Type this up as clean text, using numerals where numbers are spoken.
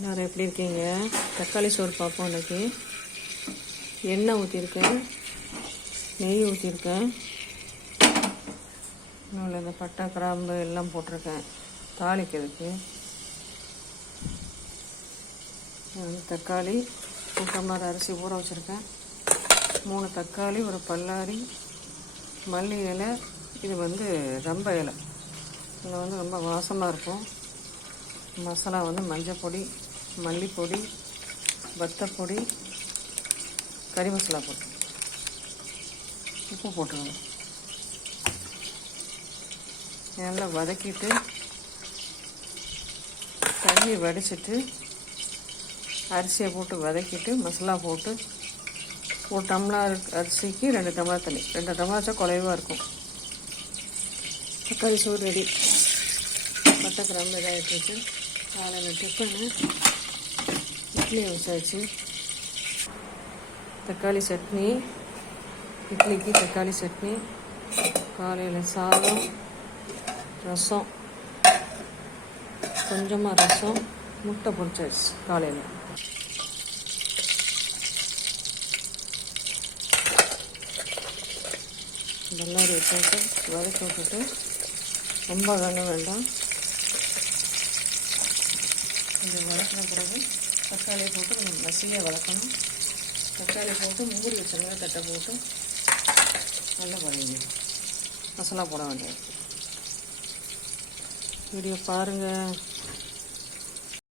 எல்லோரும் எப்படி இருக்கீங்க? தக்காளி சோறு பார்ப்போம். இன்றைக்கி எண்ணெய் ஊற்றிருக்கேன், நெய் ஊற்றிருக்கேன், இன்னும் இந்த பட்டை கிராம்பு எல்லாம் போட்டிருக்கேன் தாளிக்கிறதுக்கு. தக்காளி 1 டம்ளர் அரிசி ஊற வச்சுருக்கேன், 3 தக்காளி, ஒரு பல்லாரி, மல்லி இலை, இது ரம்ப இலை. இதில் ரொம்ப வாசமாக இருக்கும். மசாலா மஞ்சள் பொடி, மல்லிப்பொடி, வத்தப்பொடி, கறி மசாலா பொடி, உப்பு போட்டுருங்க. நல்லா வதக்கிட்டு தண்ணி வடிச்சிட்டு அரிசியை போட்டு வதக்கிட்டு மசாலா போட்டு 1 டம்ளர் அரிசிக்கு 2 டம்ளர் தண்ணி, 2 டம்ளர் வச்சா குறைவாக இருக்கும். தக்காளி சோறு ரெடி. பட்டை கிராம்பு இதாகிட்டு வச்சு காலையில் டிஃபனு இட்லி வச்சாச்சு. தக்காளி சட்னி, இட்லிக்கு தக்காளி சட்னி, காலையில் சாதம், ரசம், கொஞ்சமாக ரசம், முட்டை பொரிச்சாச்சு காலையில். பல்லாரி போட்டு வதக்கி விட்டுட்டு ரொம்ப வேணும் வேண்டாம், கொஞ்சம் வதக்கின பிறகு தக்காளியை போட்டு கொஞ்சம் மசியாக வதக்கணும். தக்காளி போட்டு மூடி வச்சுருங்க, தட்டை போட்டு நல்லா வதங்கி மசாலா போட வேண்டியது. வீடியோ பாருங்கள்.